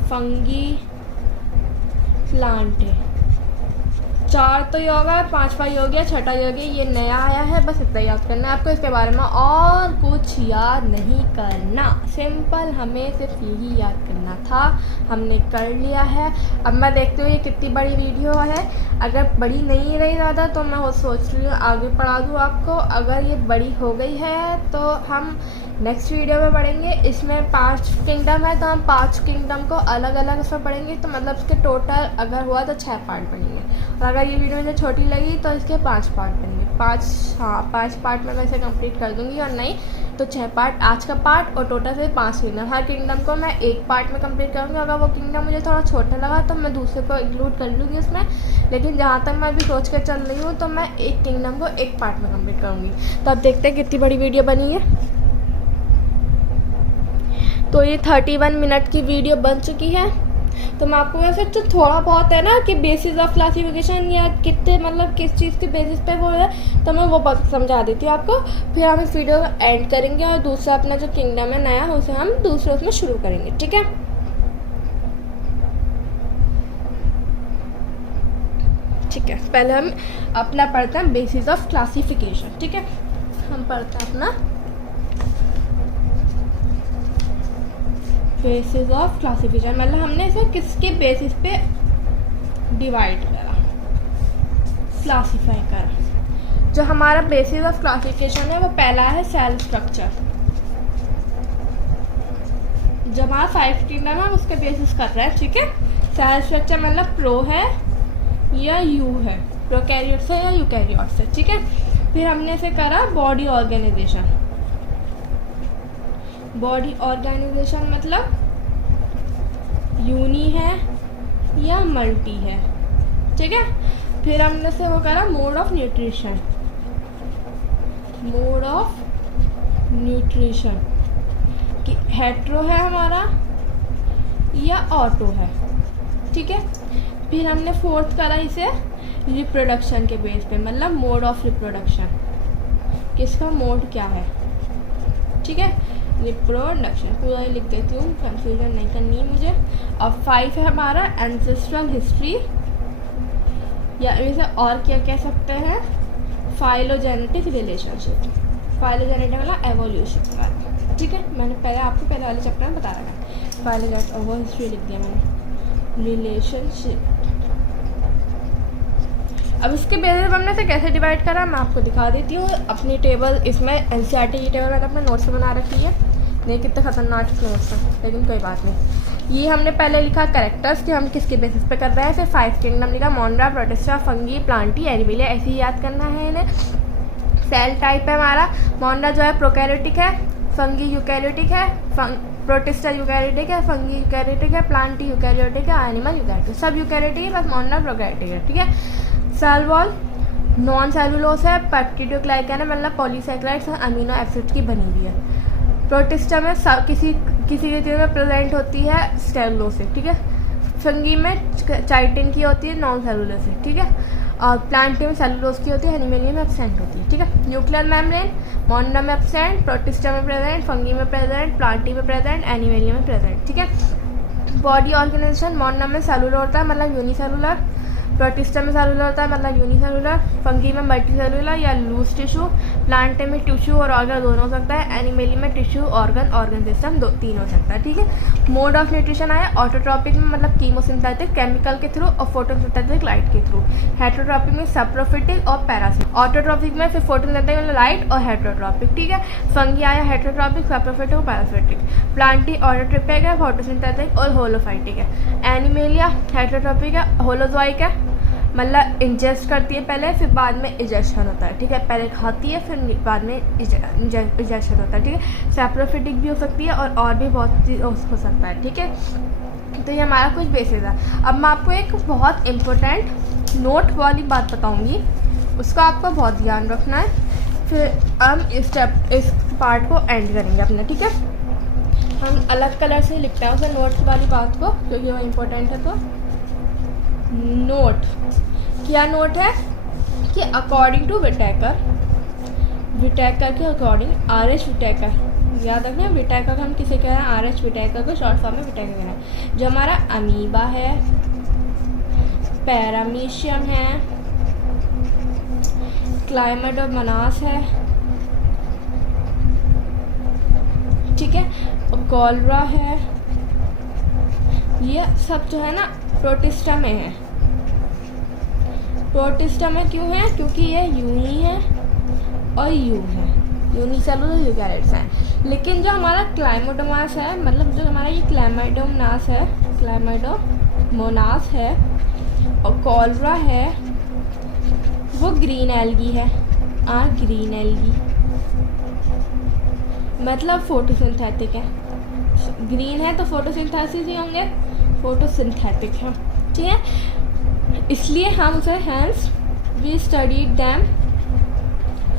फंगी, प्लांटे। 4 तो ये हो गया, 5वां ये हो गया, 6वां ये हो गया, ये नया आया है, बस इतना याद करना है आपको इसके बारे में, और कुछ याद नहीं करना। सिंपल, हमें सिर्फ यही याद करना था, हमने कर लिया है। अब मैं देखती हूँ ये कितनी बड़ी वीडियो है, अगर बड़ी नहीं रही ज़्यादा तो मैं सोच रही हूँ आगे पढ़ा दूँ आपको। अगर ये बड़ी हो गई है तो हम नेक्स्ट वीडियो में पढ़ेंगे। इसमें 5 किंगडम है, तो हम 5 किंगडम को अलग अलग उसमें पढ़ेंगे, तो मतलब इसके टोटल अगर हुआ तो 6 पार्ट बनेंगे, और अगर ये वीडियो मुझे छोटी लगी तो इसके 5 पार्ट बनेंगे। 5 पार्ट में मैं इसे कंप्लीट कर दूँगी, और नहीं तो 6 पार्ट आज का पार्ट, और टोटल से 5 किंगडम। हर किंगडम को मैं 1 पार्ट में कंप्लीट करूँगी। अगर वो किंगडम मुझे थोड़ा छोटा लगा तो मैं दूसरे को इंक्लूड कर लूँगी उसमें, लेकिन जहाँ तक मैं अभी सोच कर चल रही हूँ तो मैं एक किंगडम को 1 पार्ट में कंप्लीट करूँगी। तो अब देखते हैं कितनी बड़ी वीडियो बनी है। तो ये 31 मिनट की वीडियो बन चुकी है। तो मैं आपको वैसे तो थोड़ा बहुत है ना कि बेसिस ऑफ क्लासिफिकेशन या कितने मतलब किस चीज़ के बेसिस पे वो है, तो मैं वो बात समझा देती हूँ आपको। फिर हम इस वीडियो को एंड करेंगे और दूसरा अपना जो किंगडम है नया, उसे हम दूसरे उसमें शुरू करेंगे, ठीक है। ठीक है, पहले हम अपना पढ़ते हैं बेसिस ऑफ क्लासिफिकेशन, ठीक है। हम पढ़ते हैं अपना बेसिस ऑफ क्लासिफिकेशन, मतलब हमने इसे किसके बेसिस पे डिवाइड करा, क्लासीफाई करा। जो हमारा बेसिस ऑफ क्लासिफिकेशन है वो पहला है सेल स्ट्रक्चर। जो हमारा 5 किंगडम है उसके बेसिस कर रहा है, ठीक है। सेल स्ट्रक्चर मतलब प्रो है या यू है, प्रोकैरियोट्स है या यूकैरियोट्स है, ठीक है। फिर हमने इसे करा बॉडी ऑर्गेनाइजेशन। बॉडी ऑर्गेनाइजेशन मतलब यूनी है या मल्टी है, ठीक है। फिर हमने से वो करा mode of nutrition. Mode of nutrition कि हेट्रो है हमारा या ऑटो है, ठीक है। फिर हमने फोर्थ करा इसे रिप्रोडक्शन के बेस पे, मतलब मोड ऑफ रिप्रोडक्शन, किसका मोड क्या है, ठीक है। रिप्रोडक्शन पूरा ही लिख देती हूँ, कंफ्यूजन नहीं करनी है मुझे। अब 5 है हमारा एंसेस्ट्रल हिस्ट्री, या इसे और क्या कह सकते हैं, फाइलोजेनेटिक रिलेशनशिप। फाइलोजेनेटिक मतलब एवोल्यूशन, ठीक है। मैंने पहले आपको पहले वाले चैप्टर में बता रखा है। फाइलोजेनेटिक वो हिस्ट्री लिख दिया मैंने, रिलेशनशिप। अब इसके बेसिस हमने से कैसे डिवाइड करा मैं आपको दिखा देती हूँ अपनी टेबल। इसमें एनसीईआरटी की टेबल मैंने अपने नोट्स से बना रखी है, नहीं कितने खतरनाक नोट्स हैं, लेकिन कोई बात नहीं। ये हमने पहले लिखा कैरेक्टर्स कि हम किसके बेसिस पे कर रहे हैं। फिर 5 किंगडम लिखा, मोंडा, प्रोटिस्टा, फंगी, प्लांटी, एनिमलिया, ऐसे ही याद करना है इन्हें। सेल टाइप है हमारा, मोंडा जो है प्रोकैरियोटिक है, फंगी यूकैरियोटिक है, प्रोटिस्टा यूकैरियोटिक है, फंगी यूकैरियोटिक है, प्लांटी यूकैरियोटिक है, एनिमल यूकैरियोटिक, सब यूकैरियोटिक है, बस मोंडा प्रोकैरियोटिक है, ठीक है। सेल वॉल नॉन सेलुलोज है, पेप्टिडोग्लाइकन है, मतलब पॉलीसैकेराइड्स और अमीनो एसिड की बनी हुई है। प्रोटिस्टा में किसी चीज़ में प्रेजेंट होती है सेलुलोज, ठीक है। फंगी में चाइटिन की होती है, नॉन सेलुलोज, ठीक है। और प्लांटी में सेलुलोज की होती है, एनिमलिया में एब्सेंट होती है, ठीक है। न्यूक्लियर मेम्ब्रेन मोंडा में एब्सेंट, प्रोटिस्टा में प्रेजेंट, फंगी में प्रेजेंट, प्लांटी में प्रेजेंट, एनिमलिया में प्रेजेंट, ठीक है। बॉडी ऑर्गेनाइजेशन मोंडा में सेलुलर होता है, मतलब यूनिसेलुलर, प्रोटिस्टा में सेलुलर होता है, मतलब यूनिसेलुलर, फंगी में मल्टीसेलुलर या लूज टिश्यू, प्लांट में टिश्यू और ऑर्गन दोनों हो सकता है, एनिमली में टिश्यू ऑर्गन सिस्टम तीन हो सकता है, ठीक है। मोड ऑफ न्यूट्रिशन आया ऑटोट्रॉपिक में, मतलब कीमोसिंथेटिक केमिकल के थ्रू और फोटोसिंथेटिक लाइट के थ्रू। हेटरोट्रॉपिक में सप्रोफिटिक और पैरासिटिक। ऑटोट्रॉपिक में फिर फोटोसिंथेटिक मतलब लाइट और हेटरोट्रॉपिक, ठीक है। फंगी आया हेटरोट्रॉपिक, सप्रोफिटिक और पैरासिटिक। प्लांटी ऑटोट्रॉपिक है, फोटोसिंथेटिक और होलोफाइटिक है। एनिमलिया हेटरोट्रॉपिक है, होलोजोइक है, मतलब इंजेस्ट करती है पहले, फिर बाद में इजेक्शन होता है, ठीक है। पहले खाती है फिर बाद में इजेक्शन होता है, ठीक है। सैप्रोफिटिक भी हो सकती है और भी बहुत चीज़ हो सकता है, ठीक है। तो ये हमारा कुछ बेसिस है। अब मैं आपको एक बहुत इम्पोर्टेंट नोट वाली बात बताऊंगी, उसका आपको बहुत ध्यान रखना है। फिर हम इस पार्ट को एंड करेंगे अपना, ठीक है। हम अलग कलर से लिखते हैं उसे नोट वाली बात को, क्योंकि वो इम्पोर्टेंट है। तो नोट क्या नोट है कि अकॉर्डिंग टू विटेकर के अकॉर्डिंग, R.H. विटेकर, याद रखना विटेकर को हम किसे कह रहे हैं, R.H. विटेकर को शॉर्ट फॉर्म में विटेकर कह रहे हैं। जो हमारा अमीबा है, पैरामीशियम है, क्लाइमेडोमोनास है, ठीक है, कॉलरा है, ये सब जो है ना प्रोटिस्टा में है। प्रोटिस्टा में क्यों है, क्योंकि ये यूनी है और यू है, यूनिसेलुलर यूकैरियोट्स हैं। लेकिन जो हमारा क्लाइमेडोमोनास है, मतलब जो हमारा ये क्लाइमेडोमोनास है और कॉलरा है, वो ग्रीन एल्गी है। ग्रीन एल्गी मतलब फोटोसिंथेटिक है। ग्रीन है तो फोटोसिंथेसिस ही होंगे, फोटोसिंथेटिक है, ठीक है। इसलिए हम उसे हैंस वी स्टडीड दैम,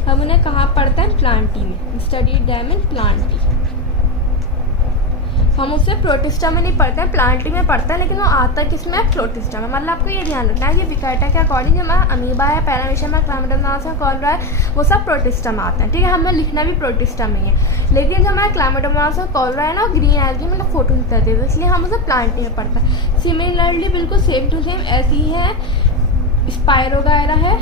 हम उन्हें कहाँ पढ़ते हैं, प्लांटी में। स्टडीड दैम इन प्लांटी, हम उससे प्रोटिस्टा में नहीं पढ़ते हैं, प्लांटी में पढ़ते हैं, लेकिन वो आता किसमें है, प्रोटिस्टा में। मतलब आपको ये ध्यान रखना है कि विकार्टा के अकॉर्डिंग जो हमारा अमीबा है, पैरामीशियम है, क्लामिडोमोनास है, कॉलरा है, वो सब प्रोटिस्टा में आते हैं, ठीक है। हमें लिखना भी प्रोटिस्टा में ही है, लेकिन जो हमारा क्लामिडोमोनास और कॉलरा है ना, ग्रीन एल्गी मतलब फोटोसिंथेसिस, इसलिए हम उसे प्लांटी में पढ़ते हैं। सिमिलरली बिल्कुल सेम टू सेम ऐसी ही है स्पायरोगायरा है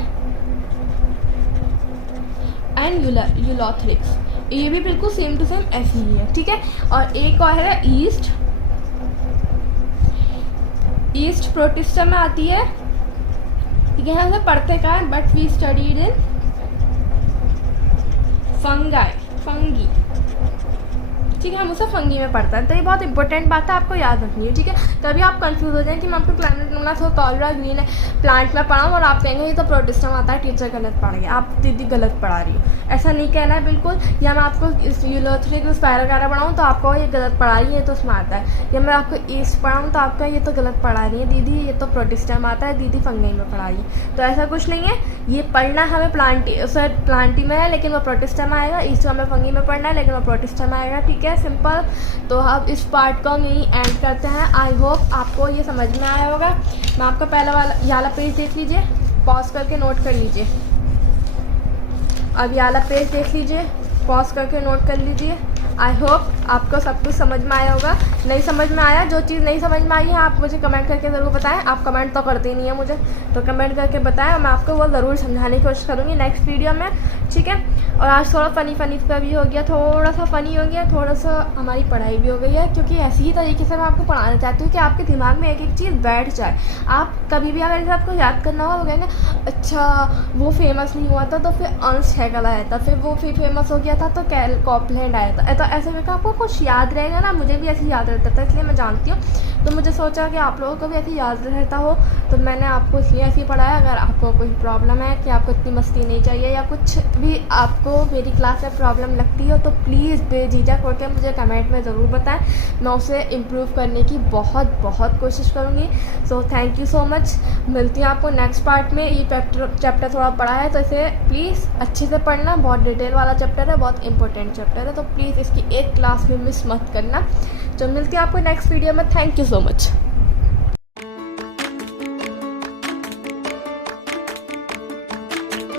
एंड यूलोथ्रिक्स, ये भी बिल्कुल सेम टू सेम ऐसी ही है, ठीक है। और एक और है ईस्ट, ईस्ट प्रोटिस्टा में आती है, ठीक है। यहाँ से पढ़ते का है, but we studied in fungi, ठीक है, हम उसे फंगी में पढ़ते हैं। तो ये बहुत इंपॉर्टेंट बात है, आपको याद रखनी है, ठीक है। कभी आप कंफ्यूज हो जाए कि मैं आपको क्लामिडोमोनास और कॉलरा ग्रीन प्लांट में पढ़ाऊँ और आप कहेंगे ये तो प्रोटिस्टा में आता है, टीचर गलत पढ़ गया, आप दीदी गलत पढ़ा रही हो, ऐसा नहीं कहना है बिल्कुल। या मैं आपको यूलोथ्रिक स्पायरोगायरा पढ़ाऊँ तो आपको ये गलत पढ़ा रही है, ये तो उसमें आता है। या मैं आपको ईस्ट पढ़ाऊँ तो आपका ये तो गलत पढ़ा रही है दीदी, ये तो प्रोटिस्टा में आता है, दीदी फंगी में पढ़ा रही है। तो ऐसा कुछ नहीं है, ये पढ़ना हमें प्लांटी में है लेकिन वो प्रोटिस्टा में आएगा, ईस्ट हमें फंगी में पढ़ना है लेकिन वो प्रोटिस्टा में आएगा, ठीक है, सिंपल। तो अब इस पार्ट को हम यहीं एंड करते हैं। आई होप आपको ये समझ में आया होगा। मैं आपका पहला वाला पेज देख लीजिए, पॉज करके नोट कर लीजिए। अब ये वाला पेज देख लीजिए, पॉज करके नोट कर लीजिए। आई होप आपको सब कुछ समझ में आया होगा। नहीं समझ में आया, जो चीज़ नहीं समझ में आई है आप मुझे कमेंट करके ज़रूर बताएं। आप कमेंट तो करते ही नहीं है मुझे, तो कमेंट करके बताएं, मैं आपको वो ज़रूर समझाने की कोशिश करूँगी नेक्स्ट वीडियो में, ठीक है। और आज थोड़ा फ़नी का भी हो गया, थोड़ा सा फ़नी हो गया, थोड़ा सा हमारी पढ़ाई भी हो गई है, क्योंकि ऐसी ही तरीके से मैं आपको पढ़ाना चाहती हूँ कि आपके दिमाग में एक एक चीज़ बैठ जाए। आप कभी भी अगर आपको याद करना हो, कहेंगे अच्छा वो फेमस नहीं हुआ था तो फिर अंश हैगल आया था, फिर वो फिर फेमस हो गया था तो कॉपलैंड आया था, तो ऐसे में आपको कुछ याद रहेगा ना। मुझे भी ऐसे याद रहता था, इसलिए मैं जानती हूँ। तो मुझे सोचा कि आप लोगों को भी ऐसे याद रहता हो, तो मैंने आपको इसलिए ऐसे ही पढ़ाया। अगर आपको कोई प्रॉब्लम है कि आपको इतनी मस्ती नहीं चाहिए या कुछ भी आपको मेरी क्लास में प्रॉब्लम लगती हो, तो प्लीज़ बेझिझक होकर मुझे कमेंट में ज़रूर बताएं, मैं उसे इम्प्रूव करने की बहुत कोशिश करूँगी। So thank you so much. मिलती हूँ आपको नेक्स्ट पार्ट में। ये चैप्टर थोड़ा पढ़ा है तो इसे प्लीज़ अच्छे से पढ़ना, बहुत डिटेल वाला चैप्टर है, बहुत इंपॉर्टेंट चैप्टर है, तो प्लीज़ इसकी एक क्लास में मिस मत करना। तो मिलती हूँ आपको नेक्स्ट वीडियो में। Thank you so much.